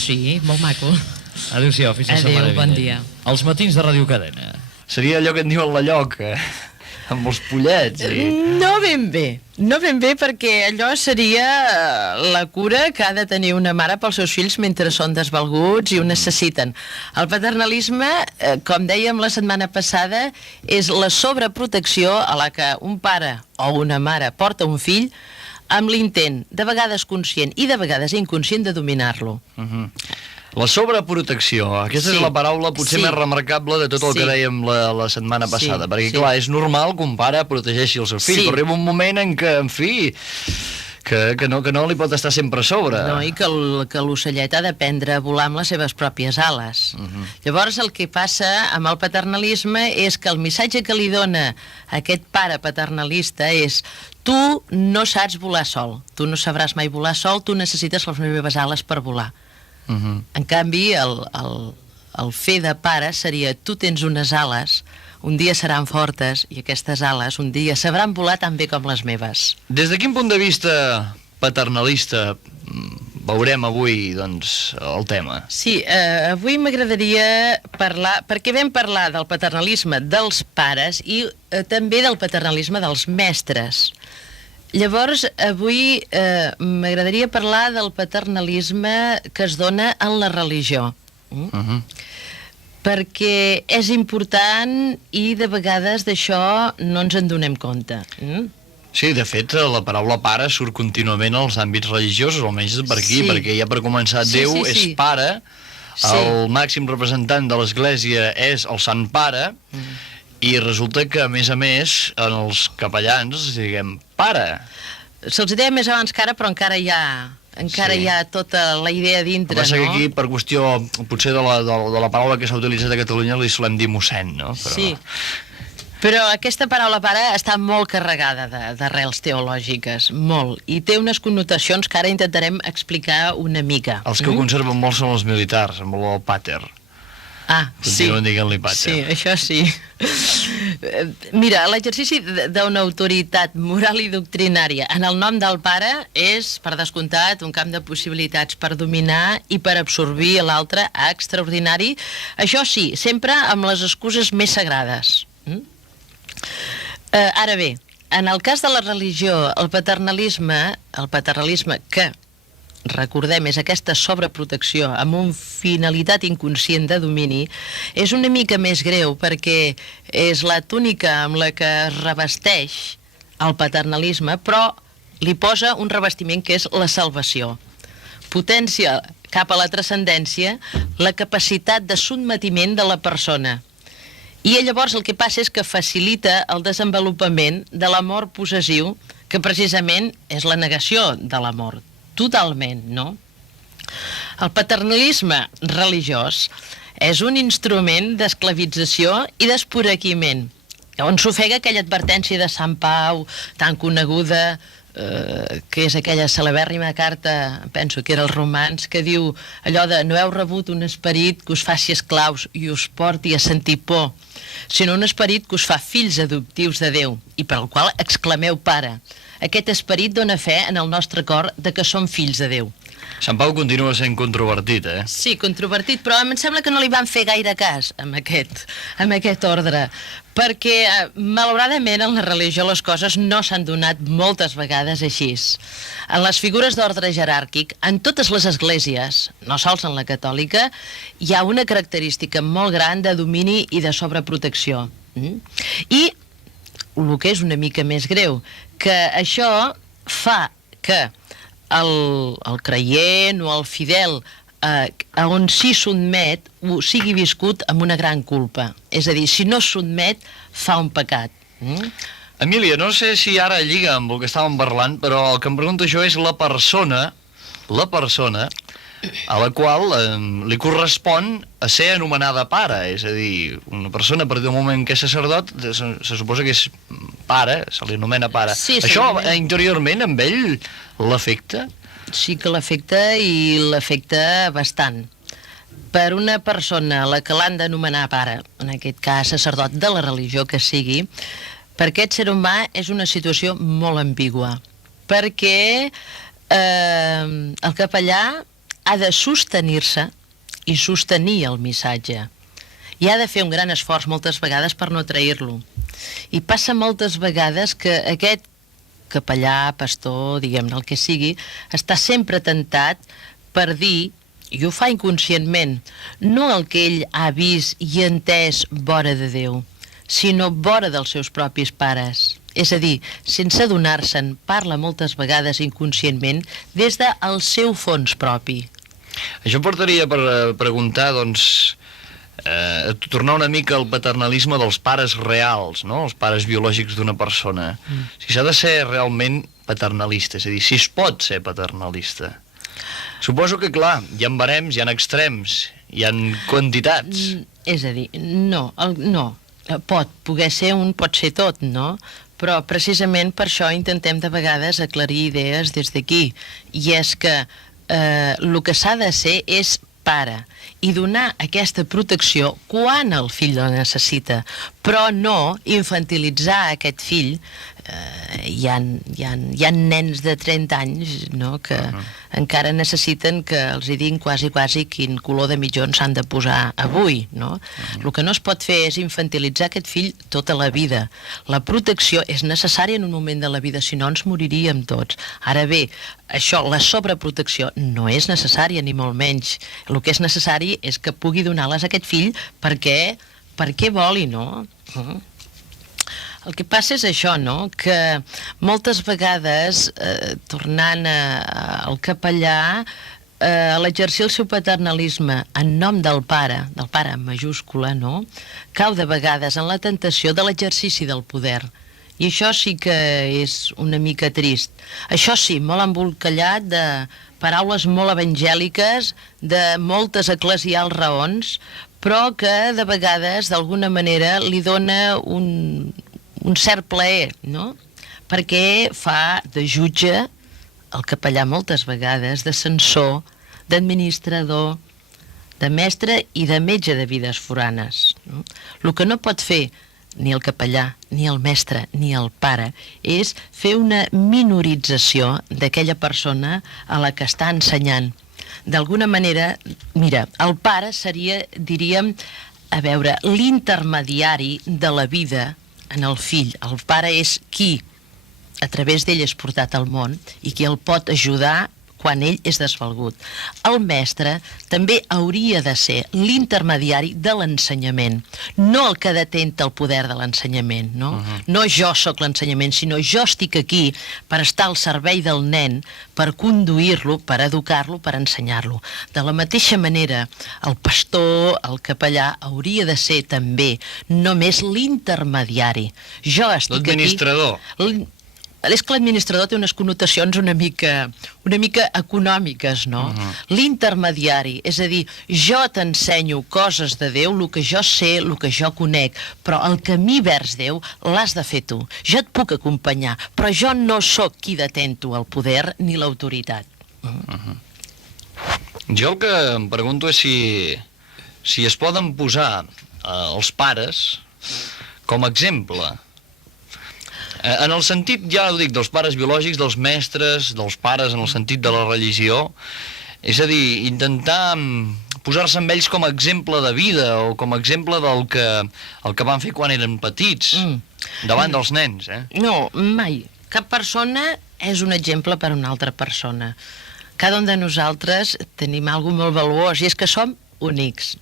Sí, molt maco. Adéu-siau, fins la setmana vinent. Adéu, bon dia. Els matins de Ràdio Cadena. Seria allò que en diuen la lloca, amb els pollets. No ben bé, no ben bé, perquè allò seria la cura que ha de tenir una mare pels seus fills mentre són desvalguts i ho necessiten. El paternalisme, com dèiem la setmana passada, és la sobreprotecció a la que un pare o una mare porta un fill amb l'intent, de vegades conscient i de vegades inconscient, de dominar-lo. La sobreprotecció, aquesta és la paraula potser més remarcable de tot el que dèiem la setmana passada, perquè clar, és normal que un pare protegeixi el seu fill, però arriba un moment en què, en fi, que no li pot estar sempre a sobre. No, i que l'ocellet ha d'aprendre a volar amb les seves pròpies ales. Llavors el que passa amb el paternalisme és que el missatge que li dona aquest pare paternalista és: tu no saps volar sol, tu no sabràs mai volar sol, tu necessites les meves ales per volar. En canvi, el fer de pare seria: tu tens unes ales, un dia seran fortes, i aquestes ales un dia sabran volar tan bé com les meves. Des de quin punt de vista paternalista veurem avui, doncs, el tema? Sí, avui m'agradaria parlar, perquè vam parlar del paternalisme dels pares i també del paternalisme dels mestres. Llavors, avui m'agradaria parlar del paternalisme que es dona en la religió. Perquè és important i de vegades d'això no ens en donem compte. Sí, de fet, la paraula pare surt contínuament als àmbits religiosos, almenys per aquí, perquè ja per començar Déu és pare, el màxim representant de l'Església és el Sant Pare, i resulta que, a més, en els capellans diguem pare. Se'ls deia més abans que ara, però encara hi ha tota la idea dintre, no? Passa que aquí, per qüestió, potser de la paraula que s'ha utilitzat a Catalunya, li solem dir mossèn, no? Sí, però aquesta paraula pare està molt carregada d'arrels teològiques, molt, i té unes connotacions que ara intentarem explicar una mica. Els que ho conserven molt són els militars, amb el pater. Continuen dient-li pater. Sí, això sí. Mira, l'exercici d'una autoritat moral i doctrinària en el nom del pare és, per descomptat, un camp de possibilitats per dominar i per absorbir l'altre extraordinari. Això sí, sempre amb les excuses més sagrades. Ara bé, en el cas de la religió, el paternalisme que recordem, és aquesta sobreprotecció amb una finalitat inconscient de domini, és una mica més greu perquè és la túnica amb la que es revesteix el paternalisme, però li posa un revestiment que és la salvació. Potència cap a la transcendència la capacitat de sotmetiment de la persona. I llavors el que passa és que facilita el desenvolupament de l'amor possessiu, que precisament és la negació de l'amor. Totalment, no? El paternalisme religiós és un instrument d'esclavització i d'esporequiment, on s'ofega aquella advertència de Sant Pau, tan coneguda, que és aquella celebèrrima carta, penso que era als romans, que diu allò de: no heu rebut un esperit que us faci esclaus i us porti a sentir por, sinó un esperit que us fa fills adoptius de Déu, i per al qual exclameu pare. Aquest esperit dona fe en el nostre cor de que som fills de Déu. Sant Pau continua sent controvertit, eh? Sí, controvertit, però em sembla que no li van fer gaire cas amb aquest ordre, perquè malauradament en la religió les coses no s'han donat moltes vegades així. En les figures d'ordre jeràrquic, en totes les esglésies, no sols en la catòlica, hi ha una característica molt gran de domini i de sobreprotecció. I el que és una mica més greu, que això fa que el creient o el fidel a on s'hi sotmet ho sigui viscut amb una gran culpa. És a dir, si no sotmet, fa un pecat. Emília, no sé si ara lliga amb el que estàvem parlant, però el que em pregunto jo és la persona a la qual li correspon a ser anomenada pare. És a dir, una persona, a partir del moment que és sacerdot, se suposa que és pare, se li anomena pare. Això interiorment amb ell l'afecta? Sí que l'afecta, i l'afecta bastant. Per una persona a la que l'han d'anomenar pare, en aquest cas sacerdot de la religió que sigui, per aquest ser humà és una situació molt ambigua, perquè el capellà ha de sostenir-se i sostenir el missatge. I ha de fer un gran esforç moltes vegades per no trair-lo. I passa moltes vegades que aquest capellà, pastor, diguem-ne el que sigui, està sempre tentat per dir, i ho fa inconscientment, no el que ell ha vist i entès vora de Déu, sinó vora dels seus propis pares. És a dir, sense adonar-se'n, parla moltes vegades inconscientment des del seu fons propi. Això portaria per preguntar, doncs, tornar una mica al paternalisme dels pares reals, no? Els pares biològics d'una persona. Si s'ha de ser realment paternalista, és a dir, si es pot ser paternalista. Suposo que, clar, hi ha barems, hi ha extrems, hi ha quantitats. És a dir, no, pot poder ser un, pot ser tot, no? Però precisament per això intentem de vegades aclarir idees des d'aquí. I és que el que s'ha de ser és pare i donar aquesta protecció quan el fill la necessita, però no infantilitzar aquest fill. Hi ha nens de 30 anys, no?, que encara necessiten que els hi diguin quasi quin color de mitjons s'han de posar avui, no? El que no es pot fer és infantilitzar aquest fill tota la vida. La protecció és necessària en un moment de la vida, si no ens moriríem tots. Ara bé, això, la sobreprotecció no és necessària, ni molt menys. El que és necessari és que pugui donar-les a aquest fill perquè voli, no? El que passa és això, no?, que moltes vegades, tornant al capellà, a l'exercir el seu paternalisme en nom del pare en majúscula, no?, cau de vegades en la tentació de l'exercici del poder. I això sí que és una mica trist. Això sí, molt embolcallat de paraules molt evangèliques, de moltes eclesials raons, però que de vegades, d'alguna manera, li dona un cert plaer, no? Perquè fa de jutge el capellà moltes vegades, de censor, d'administrador, de mestre i de metge de vides foranes. No? El que no pot fer ni el capellà, ni el mestre, ni el pare, és fer una minorització d'aquella persona a la que està ensenyant. D'alguna manera, mira, el pare seria, diríem, a veure, l'intermediari de la vida en el fill. El pare és qui a través d'ell és portat al món i qui el pot ajudar quan ell és desvalgut. El mestre també hauria de ser l'intermediari de l'ensenyament, no el que detenta el poder de l'ensenyament, no? No jo sóc l'ensenyament, sinó jo estic aquí per estar al servei del nen, per conduir-lo, per educar-lo, per ensenyar-lo. De la mateixa manera, el pastor, el capellà, hauria de ser també només l'intermediari. Jo estic aquí... L'administrador. És que l'administrador té unes connotacions una mica econòmiques, no? L'intermediari, és a dir, jo t'ensenyo coses de Déu, el que jo sé, el que jo conec, però el camí vers Déu l'has de fer tu. Jo et puc acompanyar, però jo no sóc qui detento el poder ni l'autoritat. Jo el que em pregunto és si es poden posar els pares com a exemple. En el sentit, ja ho dic, dels pares biològics, dels mestres, dels pares en el sentit de la religió, és a dir, intentar posar-se amb ells com a exemple de vida o com a exemple del que van fer quan eren petits, davant dels nens, No, mai. Cap persona és un exemple per a una altra persona. Cada un de nosaltres tenim alguna molt valuós i és que som únics.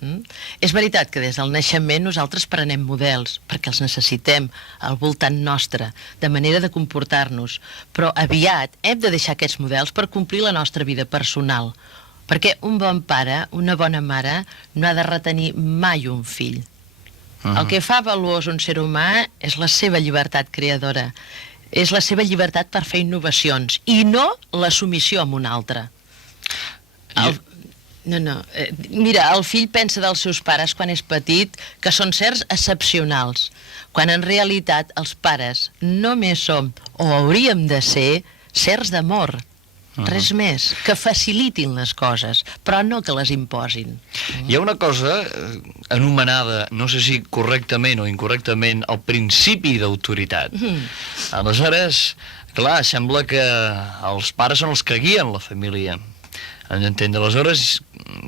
És veritat que des del naixement nosaltres prenem models perquè els necessitem al voltant nostre, de manera de comportar-nos, però aviat hem de deixar aquests models per complir la nostra vida personal, perquè un bon pare, una bona mare, no ha de retenir mai un fill. El que fa valuós un ser humà és la seva llibertat creadora, és la seva llibertat per fer innovacions i no la submissió a un altre. Mira, el fill pensa dels seus pares quan és petit que són sers excepcionals, quan en realitat els pares només som, o hauríem de ser, sers d'amor. Res més, que facilitin les coses, però no que les imposin. Hi ha una cosa anomenada, no sé si correctament o incorrectament, el principi d'autoritat. Aleshores, clar, sembla que els pares són els que guien la família. hem d'entendre. Aleshores,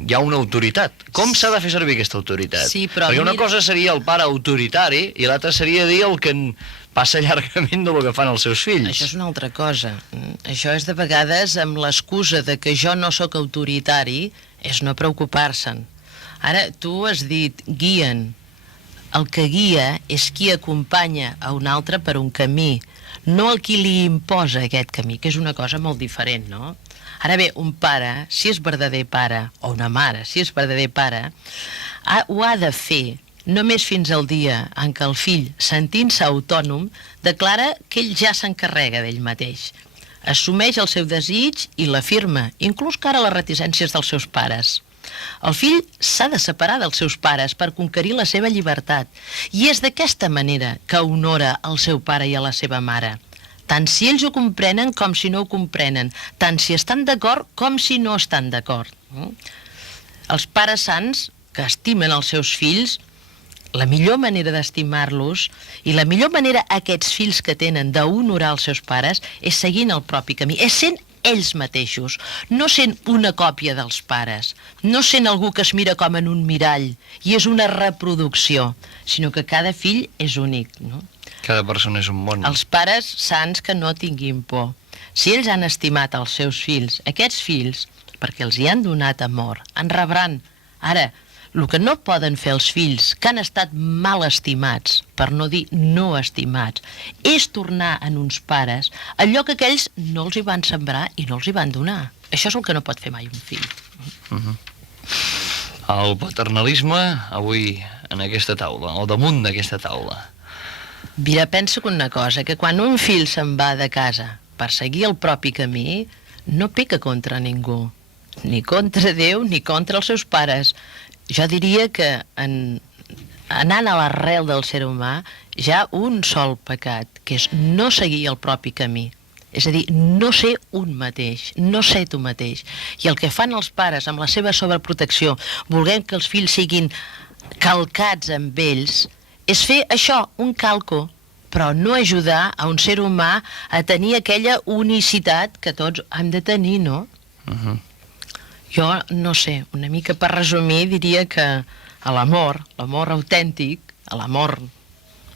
hi ha una autoritat. Com s'ha de fer servir aquesta autoritat? Sí, però perquè una mira... cosa seria el pare autoritari i l'altra seria dir el que passa llargament del que fan els seus fills. Això és una altra cosa. Això és de vegades amb l'excusa de que jo no sóc autoritari, és no preocupar-se'n. Ara, tu has dit, guien. El que guia és qui acompanya a un altre per un camí, no el qui li imposa aquest camí, que és una cosa molt diferent, no? Ara bé, un pare, si és verdader pare, o una mare, si és verdader pare, ho ha de fer només fins al dia en què el fill, sentint-se autònom, declara que ell ja s'encarrega d'ell mateix. Assumeix el seu desig i l'afirma, inclús cara a les reticències dels seus pares. El fill s'ha de separar dels seus pares per conquerir la seva llibertat, i és d'aquesta manera que honora el seu pare i a la seva mare, tant si ells ho comprenen com si no ho comprenen, tant si estan d'acord com si no estan d'acord. Els pares sants, que estimen els seus fills, la millor manera d'estimar-los i la millor manera aquests fills que tenen d'honorar els seus pares és seguint el propi camí, és sent ells mateixos, no sent una còpia dels pares, no sent algú que es mira com en un mirall i és una reproducció, sinó que cada fill és únic, no? Cada persona és un món. Els pares sants que no tinguin por. Si ells han estimat els seus fills, aquests fills, perquè els hi han donat amor, en rebran. Ara, el que no poden fer els fills que han estat mal estimats, per no dir no estimats, és tornar en uns pares allò que aquells no els hi van sembrar i no els hi van donar. Això és el que no pot fer mai un fill. El paternalisme, avui, en aquesta taula, al damunt d'aquesta taula. Mira, penso que una cosa, que quan un fill se'n va de casa per seguir el propi camí, no peca contra ningú, ni contra Déu ni contra els seus pares. Jo diria que anant a l'arrel del ser humà hi ha un sol pecat, que és no seguir el propi camí. És a dir, no ser un mateix, no ser tu mateix. I el que fan els pares amb la seva sobreprotecció, volent que els fills siguin calcats amb ells, és fer això, un calco, però no ajudar a un ser humà a tenir aquella unicitat que tots hem de tenir, no? Jo, no sé, una mica per resumir, diria que a l'amor autèntic, a l'amor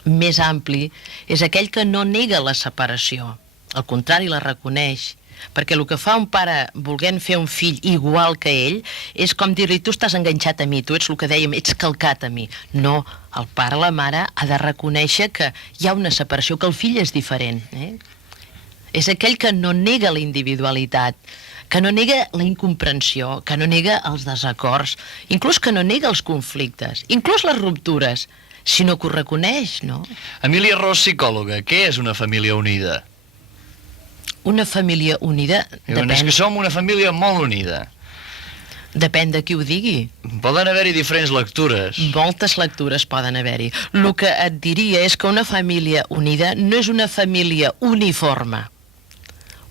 més ampli, és aquell que no nega la separació, al contrari, la reconeix, perquè el que fa un pare volent fer un fill igual que ell és com dir-li, tu estàs enganxat a mi, tu ets el que dèiem, ets calcat a mi. No, el pare, la mare, ha de reconèixer que hi ha una separació, que el fill és diferent. És aquell que no nega la individualitat, que no nega la incomprensió, que no nega els desacords, inclús que no nega els conflictes, inclús les ruptures, sinó que ho reconeix, no? Emília Ros, psicòloga, què és una família unida? Una família unida... Diuen, és que som una família molt unida. Depèn de qui ho digui. Poden haver-hi diferents lectures. Moltes lectures poden haver-hi. El que et diria és que una família unida no és una família uniforme.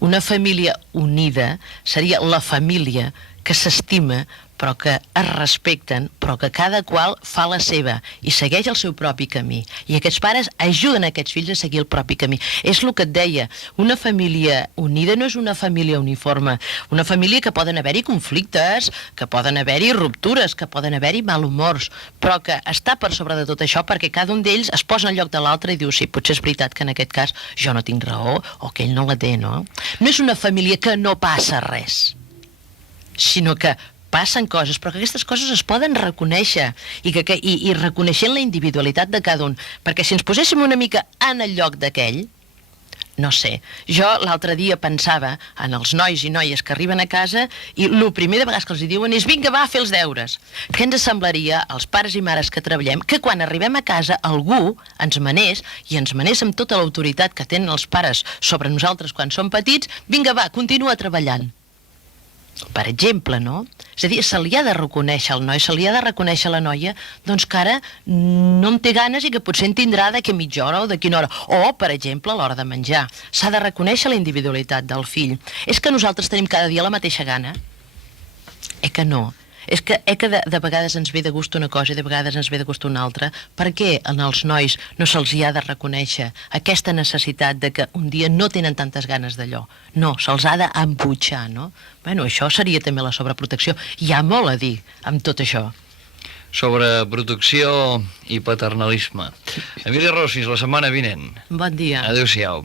Una família unida seria la família que s'estima, però que es respecten, però que cada qual fa la seva i segueix el seu propi camí. I aquests pares ajuden aquests fills a seguir el propi camí. És el que et deia, una família unida no és una família uniforme, una família que poden haver-hi conflictes, que poden haver-hi ruptures, que poden haver-hi malhumors, però que està per sobre de tot això perquè cada un d'ells es posa en lloc de l'altre i diu, sí, potser és veritat que en aquest cas jo no tinc raó o que ell no la té, no? No és una família que no passa res, sinó que passen coses, però que aquestes coses es poden reconèixer i reconeixent la individualitat de cada un, perquè si ens poséssim una mica en el lloc d'aquell, no sé, jo l'altre dia pensava en els nois i noies que arriben a casa i el primer de vegades que els diuen és vinga, va, a fer els deures. Què ens semblaria, als pares i mares que treballem, que quan arribem a casa algú ens manés, i ens manés amb tota l'autoritat que tenen els pares sobre nosaltres quan som petits, vinga, va, continua treballant. Per exemple, no? És a dir, se li ha de reconèixer al noi, se li ha de reconèixer a la noia, doncs que ara no en té ganes i que potser en tindrà d'aquí mitja hora o de quina hora. O, per exemple, a l'hora de menjar. S'ha de reconèixer la individualitat del fill. És que nosaltres tenim cada dia la mateixa gana? Que no. És que de vegades ens ve de gust una cosa i de vegades ens ve de gust una altra. Per què als nois no se'ls hi ha de reconèixer aquesta necessitat de que un dia no tenen tantes ganes d'allò? No, se'ls ha d'embutxar, no? Bueno, això seria també la sobreprotecció. Hi ha molt a dir amb tot això. Sobreprotecció i paternalisme. Emília Ros, fins la setmana vinent. Bon dia. Adéu-siau.